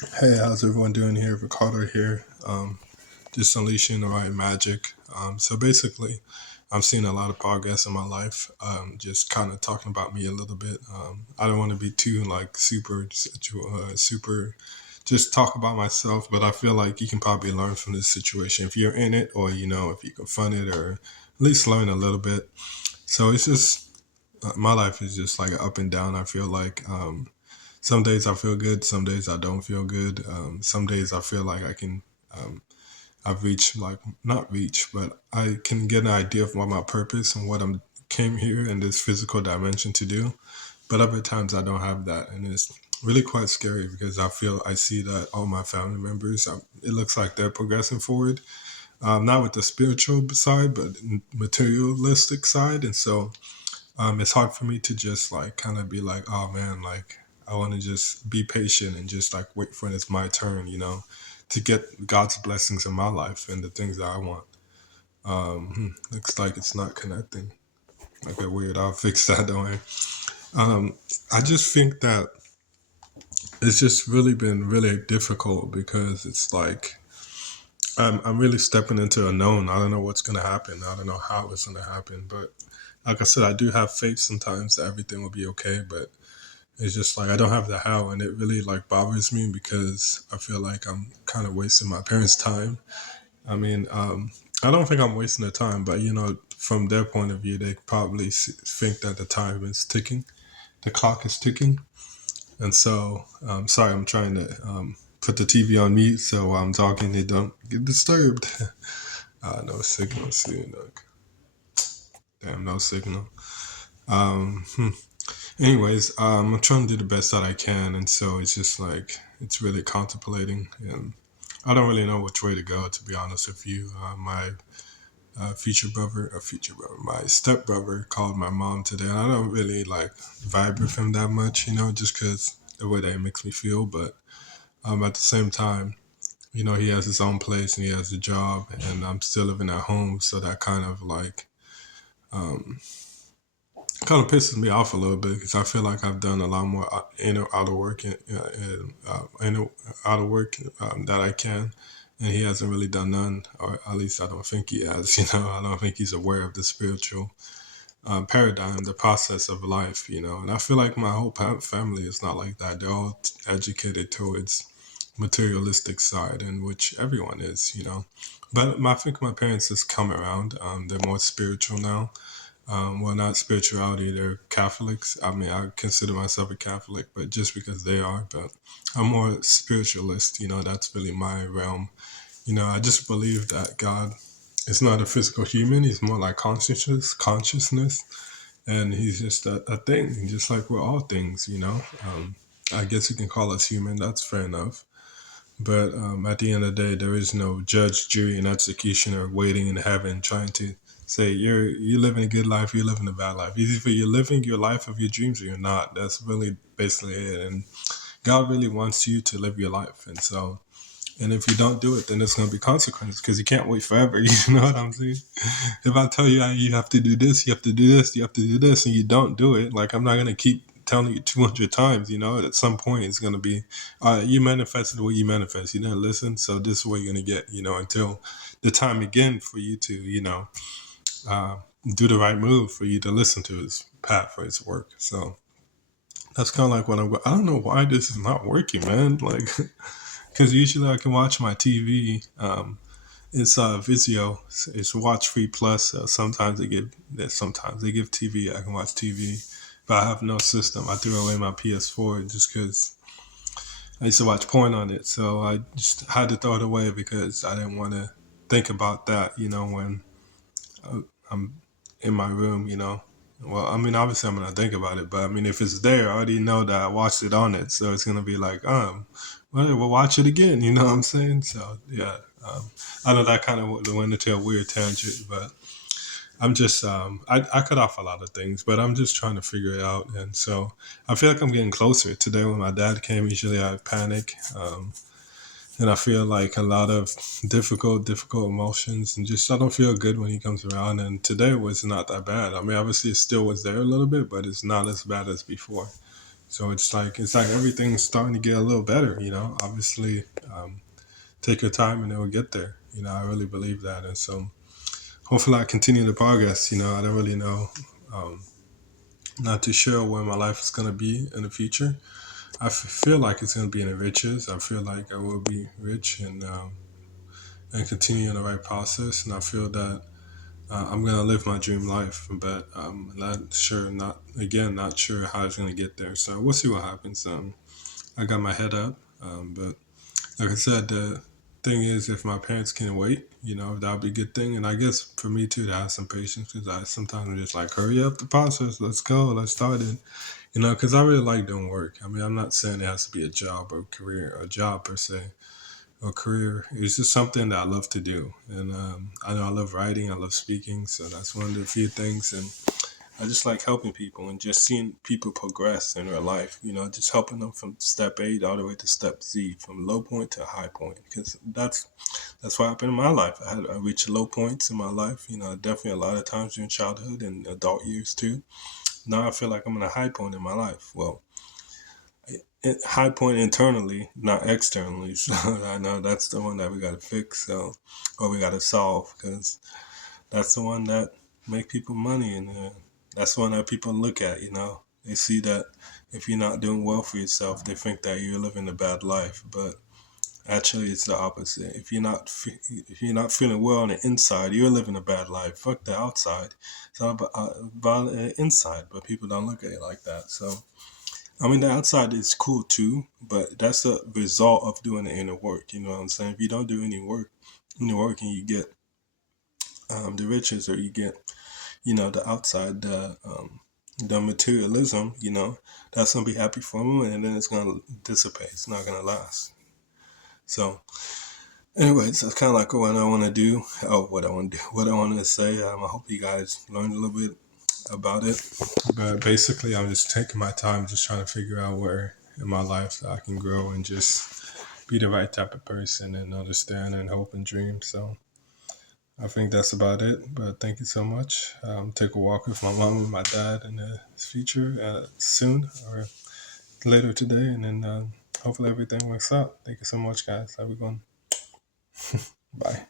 Hey, how's everyone doing here? Ricardo here. Just unleashing the right magic. So basically, I'm seeing a lot of progress in my life. Just kind of talking about me a little bit. I don't want to be too like super. Just talk about myself, but I feel like you can probably learn from this situation if you're in it, or if you confront it, or at least learn a little bit. So it's just my life is just like up and down. I feel like. Some days I feel good, some days I don't feel good. Some days I feel like I've reached, like, not reached, but I can get an idea of what my purpose and what I'm came here in this physical dimension to do. But other times I don't have that. And it's really quite scary because I see that all my family members, it looks like they're progressing forward. Not with the spiritual side, but materialistic side. And so it's hard for me to just like kind of be like, oh man, like I want to just be patient and just like wait for it's my turn, to get God's blessings in my life and the things that I want. Looks like it's not connecting. Okay, weird. I'll fix that, don't I? I just think that it's just really been really difficult because it's like I'm really stepping into a unknown. I don't know what's going to happen. I don't know how it's going to happen. But like I said, I do have faith sometimes that everything will be okay. But it's just like I don't have the how, and it really like bothers me because I feel like I'm kind of wasting my parents' time. I mean, I don't think I'm wasting their time, but from their point of view, they probably think that the time is ticking, the clock is ticking, and so sorry, I'm trying to put the TV on mute so while I'm talking, they don't get disturbed. No signal, see, look, damn, no signal. Um, hmm. Anyways, I'm trying to do the best that I can, and so it's just like it's really contemplating, and I don't really know which way to go. To be honest with you, my future brother, my step brother called my mom today, and I don't really like vibe with him that much, just because the way that it makes me feel. But at the same time, he has his own place and he has a job, and I'm still living at home, so that kind of pisses me off a little bit because I feel like I've done a lot more inner outer work inner outer work that I can, and he hasn't really done none, or at least I don't think he has. I don't think he's aware of the spiritual paradigm, the process of life. And I feel like my whole family is not like that. They're all educated towards materialistic side, in which everyone is. But I think my parents has come around. They're more spiritual now, well, not spirituality, they're Catholics. I mean, I consider myself a Catholic, but just because they are, but I'm more spiritualist. That's really my realm. I just believe that God is not a physical human. He's more like consciousness, and he's just a thing, just like we're all things. I guess you can call us human. That's fair enough. But at the end of the day, there is no judge, jury, and executioner waiting in heaven trying to say you're living a good life, you're living a bad life. Either you're living your life of your dreams or you're not. That's really basically it. And God really wants you to live your life. And if you don't do it, then there's going to be consequences because you can't wait forever. You know what I'm saying? If I tell you you have to do this, you have to do this, you have to do this, and you don't do it, like I'm not gonna keep telling you 200 times. At some point it's gonna be, you manifested what you manifest. You didn't listen, so this is what you're gonna get. Until the time again for you to, uh, do the right move for you to listen to his path for his work. So that's kind of like what I don't know why this is not working, man. Like, because usually I can watch my TV. It's Vizio. It's Watch Free Plus. Sometimes they give TV. I can watch TV, but I have no system. I threw away my PS4 just because I used to watch porn on it. So I just had to throw it away because I didn't want to think about that. When I'm in my room. Well, I mean, obviously I'm gonna think about it, but I mean, if it's there, I already know that I watched it on it, so it's gonna be like, well, we'll watch it again. You know what I'm saying? So yeah, I know that kind of went into a weird tangent, but I'm just, I cut off a lot of things, but I'm just trying to figure it out, and so I feel like I'm getting closer. Today when my dad came, usually I panic. And I feel like a lot of difficult emotions, and just I don't feel good when he comes around. And today was not that bad. I mean, obviously it still was there a little bit, but it's not as bad as before. So it's like everything's starting to get a little better. Obviously, take your time and it will get there. I really believe that, and so hopefully I continue the progress. I don't really know. Um, Not too sure where my life is going to be in the future. Feel like it's going to be in the riches. I feel like I will be rich and continue in the right process. And I feel that I'm going to live my dream life, but not sure, not sure how it's going to get there. So we'll see what happens. I got my head up, but like I said, the thing is, if my parents can wait, that would be a good thing. And I guess for me too, to have some patience, because I sometimes I'm just like, hurry up the process, let's go, let's start it. Because I really like doing work. I mean, I'm not saying it has to be a job or career, or a job per se, or career. It's just something that I love to do. And I know I love writing, I love speaking. So that's one of the few things. And I just like helping people and just seeing people progress in their life, just helping them from step A all the way to step Z, from low point to high point. Because that's what happened in my life. I reached low points in my life, definitely a lot of times during childhood and adult years too. Now I feel like I'm in a high point in my life. Well, high point internally, not externally. So I know that's the one that we got to fix, or we got to solve, because that's the one that make people money, and that's the one that people look at. They see that if you're not doing well for yourself, they think that you're living a bad life, but actually it's the opposite. If you're not feeling well on the inside, you're living a bad life. Fuck the outside. It's all about the inside, but people don't look at it like that. So I mean, the outside is cool too, but that's a result of doing the inner work. You know what I'm saying? If you don't do any work, and you get the riches, or you get, the outside, the materialism, that's gonna be happy for them, and then it's gonna dissipate. It's not gonna last. So, anyways, that's kind of like what I want to do. Oh, what I want to do, what I wanted to say. I hope you guys learned a little bit about it. But basically, I'm just taking my time, just trying to figure out where in my life that I can grow and just be the right type of person and understand and hope and dream. So I think that's about it. But thank you so much. Take a walk with my mom and my dad in the future, soon or later today, and then hopefully everything works out. Thank you so much, guys. Have a good one. Bye.